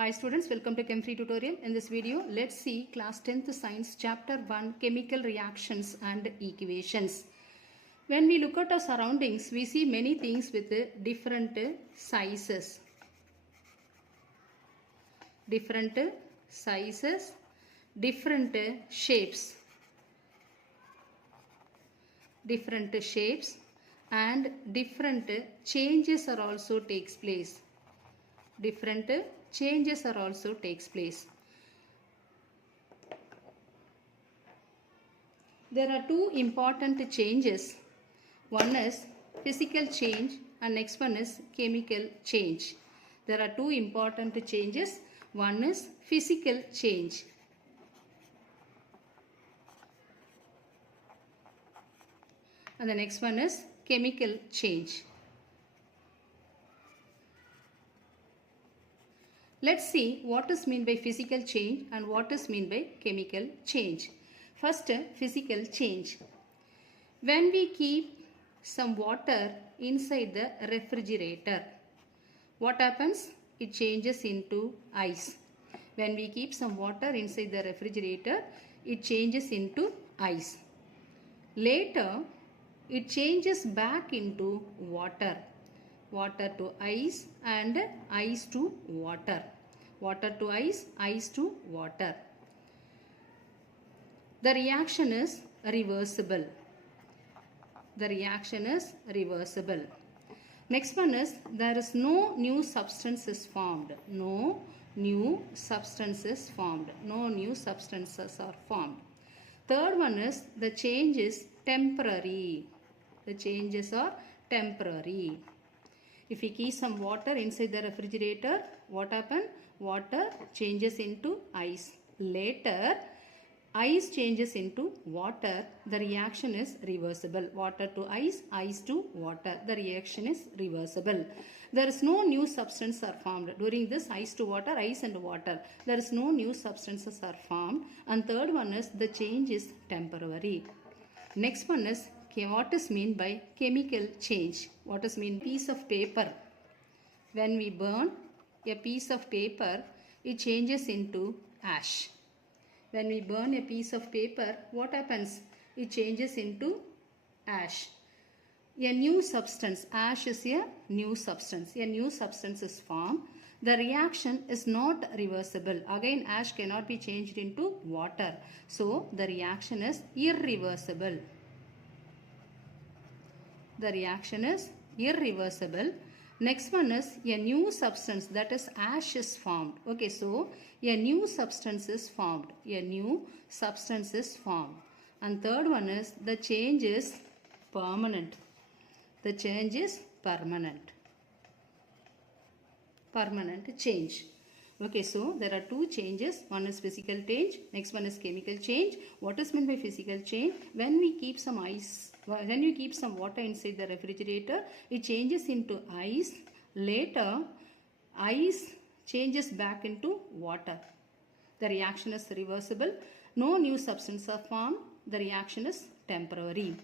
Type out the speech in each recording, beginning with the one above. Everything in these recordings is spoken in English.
Hi students, welcome to Chem Free tutorial. In this video, let's see class 10th science chapter 1 chemical reactions and equations. When we look at our surroundings, we see many things with different sizes. Different sizes, different shapes. Different shapes and different changes are also takes place. Different changes are also takes place. There are two important changes. One is physical change and next one is chemical change. There are two important changes. One is physical change. And the next one is chemical change. Let's see what is meant by physical change and what is meant by chemical change. First, physical change. When we keep some water inside the refrigerator, what happens? It changes into ice. When we keep some water inside the refrigerator, it changes into ice. Later, it changes back into water. Water to ice and ice to water. Water to ice to water. The reaction is reversible. The reaction is reversible. Next one is there is no new substances formed. No new substances formed. No new substances are formed. Third one is the change is temporary. The changes are temporary. If we keep some water inside the refrigerator, what happens? Water changes into ice. Later, ice changes into water. The reaction is reversible. Water to ice to water. The reaction is reversible. There is no new substance are formed. During this ice to water, ice and water, there is no new substances are formed. And third one is the change is temporary. Next one is what is meant by chemical change. What is mean? Piece of paper. When we burn a piece of paper, it changes into ash. When we burn a piece of paper, what happens? It changes into ash. A new substance. Ash is a new substance. A new substance is formed. The reaction is not reversible. Again, ash cannot be changed into water. So, the reaction is irreversible. The reaction is irreversible. Next one is a new substance, that is ash is formed. Okay, so a new substance is formed. A new substance is formed. And third one is the change is permanent. The change is permanent. Permanent change. Okay, so there are two changes. One is physical change. Next one is chemical change. What is meant by physical change? When we keep some water inside the refrigerator, it changes into ice. Later, ice changes back into water. The reaction is reversible. No new substance are formed. The reaction is temporary.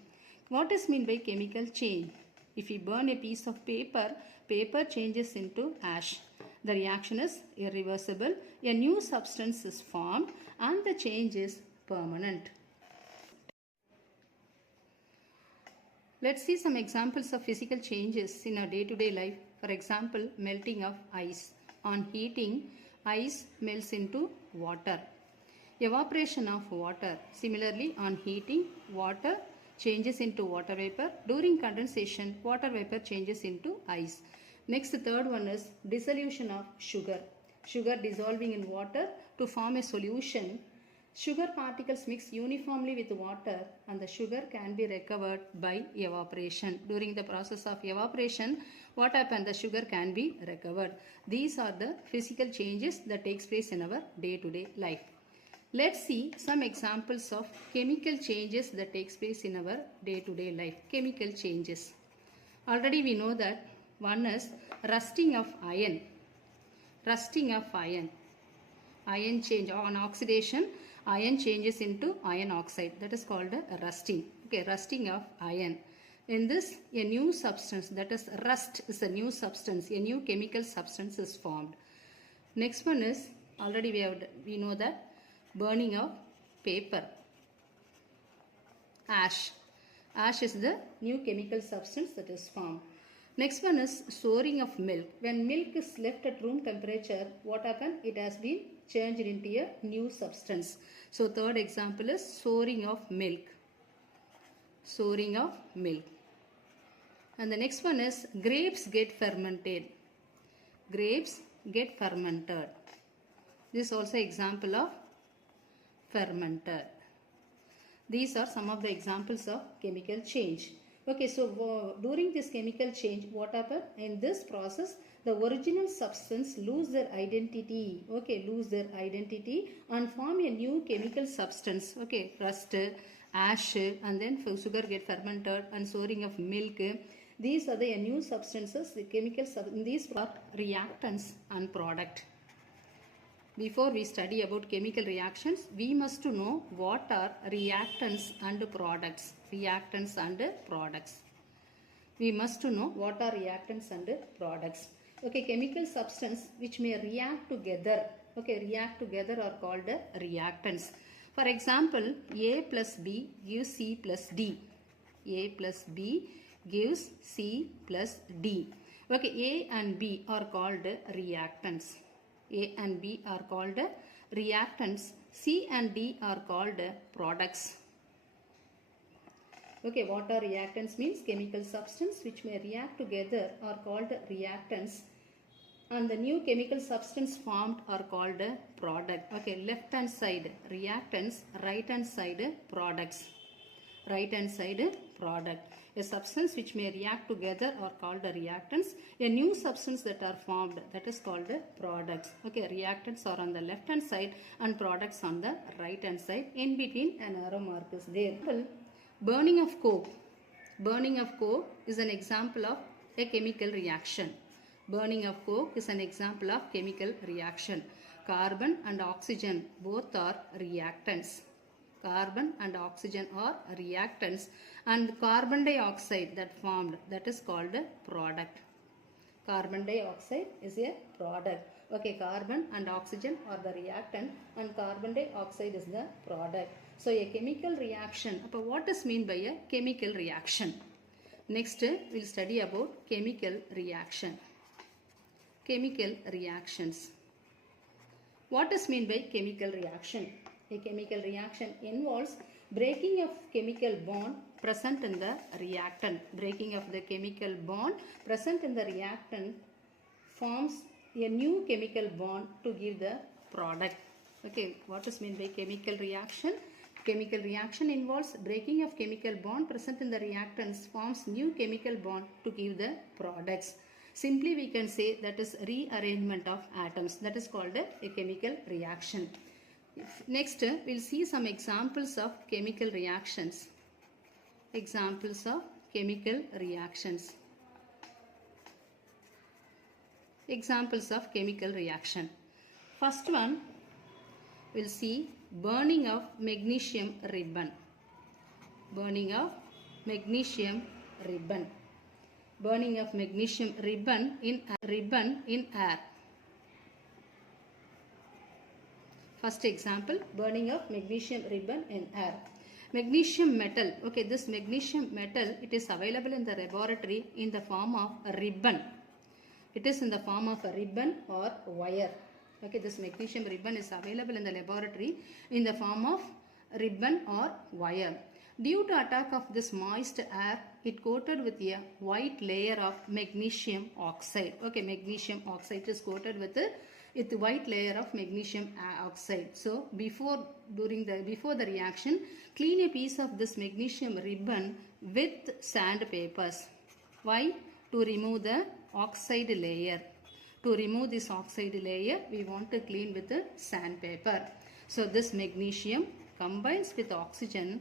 What is meant by chemical change? If we burn a piece of paper, paper changes into ash. The reaction is irreversible. A new substance is formed and the change is permanent. Let's see some examples of physical changes in our day-to-day life. For example, melting of ice. On heating, ice melts into water. Evaporation of water. Similarly, on heating, water changes into water vapor. During condensation, water vapor changes into ice. Next, the third one is dissolution of sugar. Sugar dissolving in water to form a solution. Sugar particles mix uniformly with water and the sugar can be recovered by evaporation. During the process of evaporation, what happens? The sugar can be recovered. These are the physical changes that takes place in our day-to-day life. Let's see some examples of chemical changes that takes place in our day-to-day life. Chemical changes. Already we know that one is rusting of iron. Rusting of iron. Iron change on oxidation. Iron changes into iron oxide. That is called rusting. Okay, rusting of iron. In this, a new substance, that is rust is a new substance. A new chemical substance is formed. Next one is, already we know that burning of paper. Ash. Ash is the new chemical substance that is formed. Next one is souring of milk. When milk is left at room temperature, what happens? It has been changed into a new substance. So third example is souring of milk. Souring of milk. And the next one is grapes get fermented. Grapes get fermented. This is also example of fermented. These are some of the examples of chemical change. Okay, so during this chemical change, what happens? In this process, the original substance lose their identity. Okay, lose their identity and form a new chemical substance. Okay, rust, ash, and then sugar get fermented and souring of milk. These are the new substances, the chemicals. These are reactants and product. Before we study about chemical reactions, we must know what are reactants and products. Reactants and products. We must know what are reactants and products. Okay, chemical substance which may react together. Okay, react together are called reactants. For example, A plus B gives C plus D. A plus B gives C plus D. Okay, A and B are called reactants. A and B are called reactants. C and D are called products. Okay, what are reactants means? Chemical substance which may react together are called reactants. And the new chemical substance formed are called product. Okay, left hand side reactants, right hand side products. Right hand side product. A substance which may react together are called reactants. A new substance that are formed, that is called products. Okay, reactants are on the left hand side and products on the right hand side. In between an arrow mark is there. Burning of coke. Burning of coke is an example of a chemical reaction. Burning of coke is an example of chemical reaction. Carbon and oxygen both are reactants. Carbon and oxygen are reactants, and carbon dioxide that formed, that is called a product. Carbon dioxide is a product. Okay, carbon and oxygen are the reactant and carbon dioxide is the product. So a chemical reaction. What is meant by a chemical reaction? Next we will study about chemical reaction. Chemical reactions. What is meant by chemical reaction? A chemical reaction involves breaking of chemical bond present in the reactant. Breaking of the chemical bond present in the reactant forms a new chemical bond to give the product. Okay, what is meant by chemical reaction? Chemical reaction involves breaking of chemical bond present in the reactants forms new chemical bond to give the products. Simply we can say that is rearrangement of atoms. That is called a chemical reaction. Next, we will see some examples of chemical reactions. Examples of chemical reactions. Examples of chemical reaction. First one, we will see burning of magnesium ribbon. Burning of magnesium ribbon. Burning of magnesium ribbon in air. First example, burning of magnesium ribbon in air. Magnesium metal. Okay, this magnesium metal, it is available in the laboratory in the form of a ribbon. It is in the form of a ribbon or wire. Okay, this magnesium ribbon is available in the laboratory in the form of ribbon or wire. Due to attack of this moist air, it coated with a white layer of magnesium oxide. Okay, magnesium oxide is coated with a white layer of magnesium oxide. So before the reaction, clean a piece of this magnesium ribbon with sandpapers. Why? To remove the oxide layer. To remove this oxide layer, we want to clean with the sandpaper. So this magnesium combines with oxygen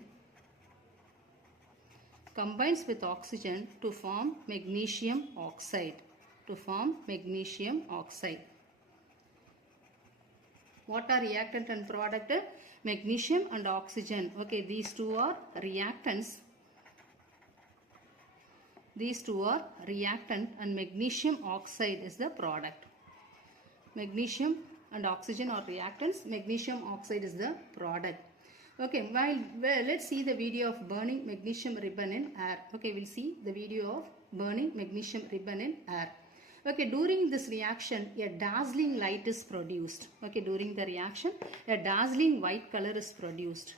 to form magnesium oxide. What are reactant and product? Magnesium and oxygen. Okay, these two are reactants. These two are reactant and magnesium oxide is the product. Magnesium and oxygen are reactants. Magnesium oxide is the product. Okay, well, let's see the video of burning magnesium ribbon in air. Okay, we'll see the video of burning magnesium ribbon in air. Okay, during this reaction, a dazzling light is produced. Okay, during the reaction, a dazzling white color is produced.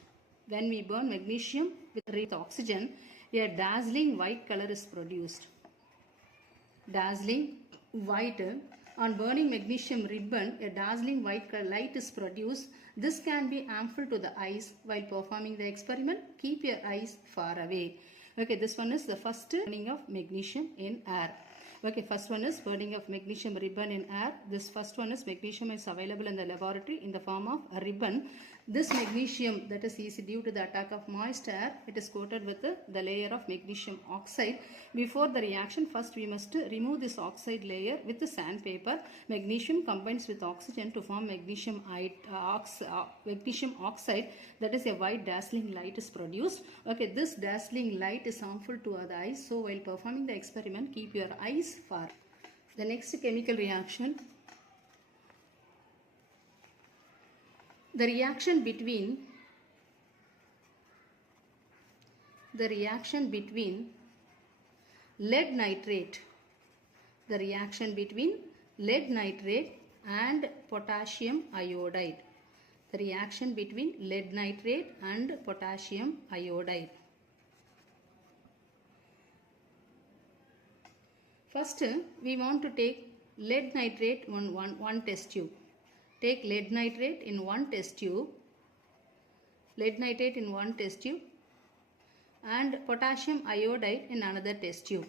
When we burn magnesium with oxygen, a dazzling white color is produced. Dazzling white. On burning magnesium ribbon, a dazzling white light is produced. This can be harmful to the eyes. While performing the experiment, keep your eyes far away. Okay, this one is the first burning of magnesium in air. Okay, first one is burning of magnesium ribbon in air. This first one is magnesium is available in the laboratory in the form of a ribbon. This magnesium, that is due to the attack of moist air, it is coated with the layer of magnesium oxide. Before the reaction, first we must remove this oxide layer with the sandpaper. Magnesium combines with oxygen to form magnesium oxide, that is a white dazzling light is produced. Okay, this dazzling light is harmful to the eyes, so while performing the experiment, keep your eyes far. The next chemical reaction, the reaction between lead nitrate and potassium iodide. The reaction between lead nitrate and potassium iodide. First, we want to take lead nitrate on one test tube. Take lead nitrate in one test tube. And potassium iodide in another test tube.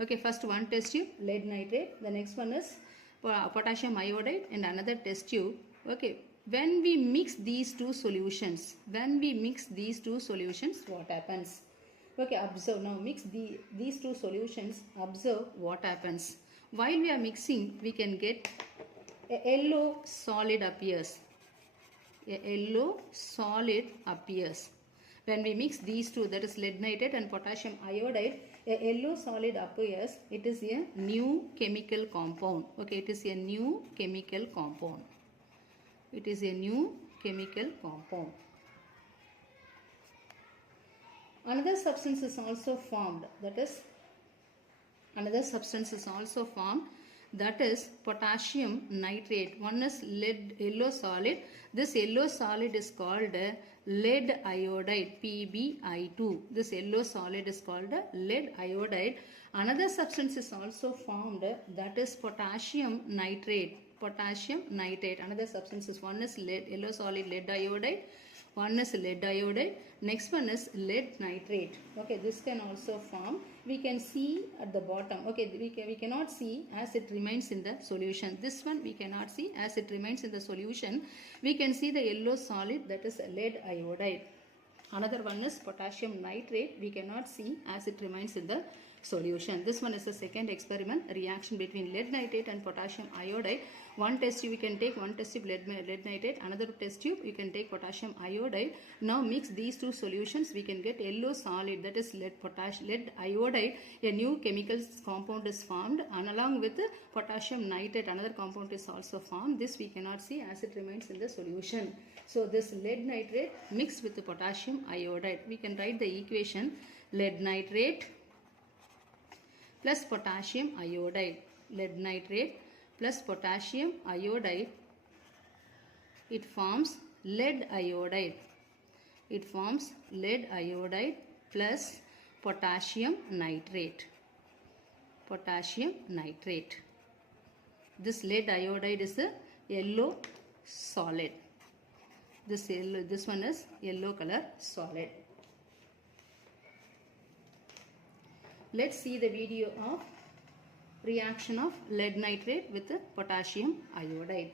Okay, first one test tube, lead nitrate. The next one is potassium iodide in another test tube. Okay, when we mix these two solutions, what happens? Okay, observe. Now mix these two solutions. Observe what happens. While we are mixing, we can get a yellow solid appears. When we mix these two, that is lead nitrate and potassium iodide, a yellow solid appears. It is a new chemical compound. Okay, it is a new chemical compound. Another substance is also formed. That is potassium nitrate. One is yellow solid. This yellow solid is called lead iodide, PbI2. This yellow solid is called lead iodide. Another substance is also formed, that is potassium nitrate. Another substance is, one is yellow solid lead iodide. One is lead iodide. Next one is lead nitrate. Okay, this can also form. We can see at the bottom. Okay, we cannot see as it remains in the solution. This one we cannot see as it remains in the solution. We can see the yellow solid, that is lead iodide. Another one is potassium nitrate. We cannot see as it remains in the solution. This one is the second experiment, reaction between lead nitrate and potassium iodide. One test tube we can take, one test tube lead nitrate, another test tube you can take potassium iodide. Now mix these two solutions, we can get yellow solid, that is lead iodide. A new chemical compound is formed, and along with potassium nitrate another compound is also formed. This we cannot see as it remains in the solution. So this lead nitrate mixed with the potassium iodide. We can write the equation lead nitrate plus potassium iodide. Lead nitrate plus potassium iodide, it forms lead iodide. Plus potassium nitrate. This lead iodide is a yellow solid. This one is yellow color solid. Let's see the video of reaction of lead nitrate with potassium iodide.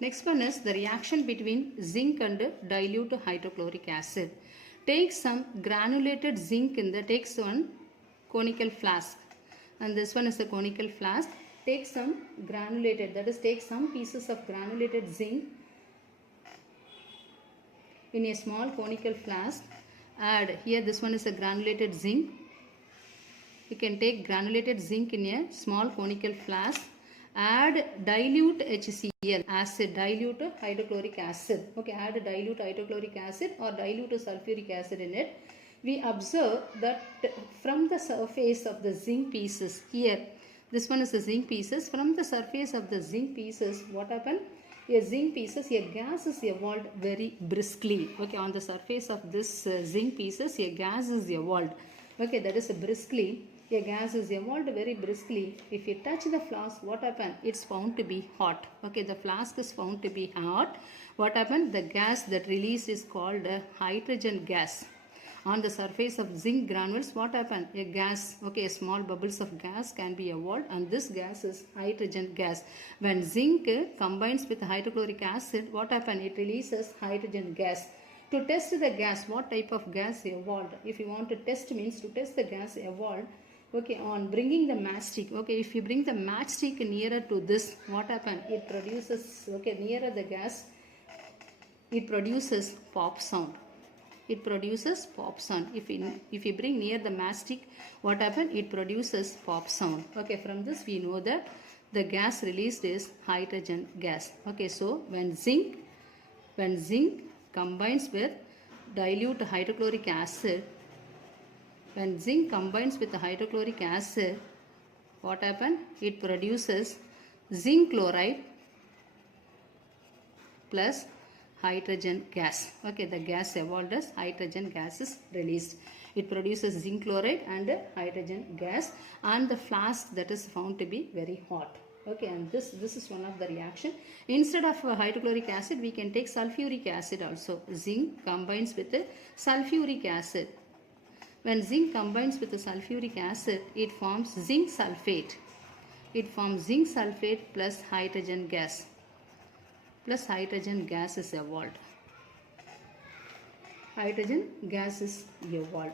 Next one is the reaction between zinc and dilute hydrochloric acid. Take some granulated zinc takes one conical flask, and this one is a conical flask. Take some granulated, that is take some pieces of granulated zinc in a small conical flask Add, here this one is a granulated zinc. You can take granulated zinc in a small conical flask. Add dilute HCl, acid, dilute hydrochloric acid. Okay, add dilute hydrochloric acid or dilute sulfuric acid in it. We observe that from the surface of the zinc pieces, here this one is the zinc pieces. From the surface of the zinc pieces, what happened? A zinc pieces, a gas is evolved very briskly. Okay, on the surface of this zinc pieces, a gas is evolved. Okay, that is briskly. A gas is evolved very briskly. If you touch the flask, what happened? It's found to be hot. Okay, the flask is found to be hot. What happened? The gas that released is called a hydrogen gas. On the surface of zinc granules, what happened? A gas, okay, small bubbles of gas can be evolved, and this gas is hydrogen gas. When zinc combines with hydrochloric acid, what happened? It releases hydrogen gas. To test the gas, what type of gas evolved? If you want to test, means to test the gas evolved, okay, on bringing the matchstick, okay, if you bring the matchstick nearer to this, what happened? It produces, okay, nearer the gas, it produces pop sound. It produces pop sound. If you bring near the matchstick, what happened? It produces pop sound. Okay, from this we know that the gas released is hydrogen gas. Okay, so when zinc combines with dilute hydrochloric acid, when zinc combines with the hydrochloric acid, what happened? It produces zinc chloride plus hydrogen gas. Okay, the gas evolved as hydrogen gas is released. It produces zinc chloride and hydrogen gas, and the flask that is found to be very hot. Okay, and this is one of the reaction. Instead of hydrochloric acid, we can take sulfuric acid also. Zinc combines with the sulfuric acid. When zinc combines with the sulfuric acid, it forms zinc sulfate. It forms zinc sulfate plus hydrogen gas. Plus hydrogen gas is evolved. Hydrogen gas is evolved.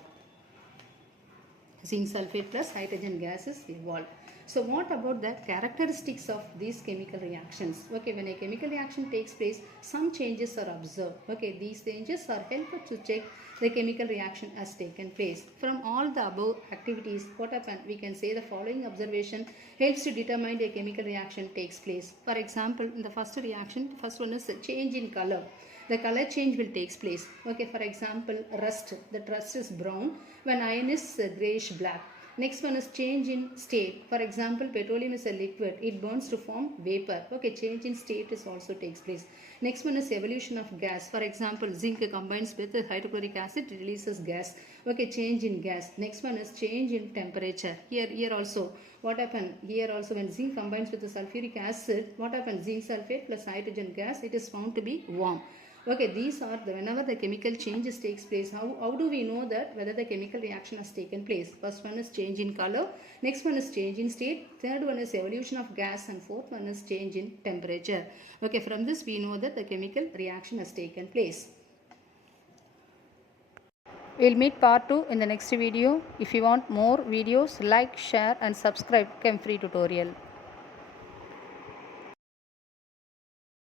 Zinc sulfate plus hydrogen gas is evolved. So what about the characteristics of these chemical reactions? Okay, when a chemical reaction takes place, some changes are observed. Okay, these changes are helpful to check the chemical reaction has taken place. From all the above activities, what happened? We can say the following observation helps to determine a chemical reaction takes place. For example, in the first reaction, first one is a change in color. The color change will take place. Okay, for example, rust. The rust is brown when iron is grayish black. Next one is change in state. For example, petroleum is a liquid. It burns to form vapor. Okay, change in state is also takes place. Next one is evolution of gas. For example, zinc combines with hydrochloric acid, it releases gas. Okay, change in gas. Next one is change in temperature. Here also, what happened? Here also, when zinc combines with the sulfuric acid, what happens? Zinc sulfate plus hydrogen gas, it is found to be warm. Okay, these are whenever the chemical changes takes place, how do we know that whether the chemical reaction has taken place? First one is change in color, next one is change in state, third one is evolution of gas, and fourth one is change in temperature. Okay, from this we know that the chemical reaction has taken place. We'll meet part 2 in the next video. If you want more videos, like, share and subscribe Chem Free Tutorial.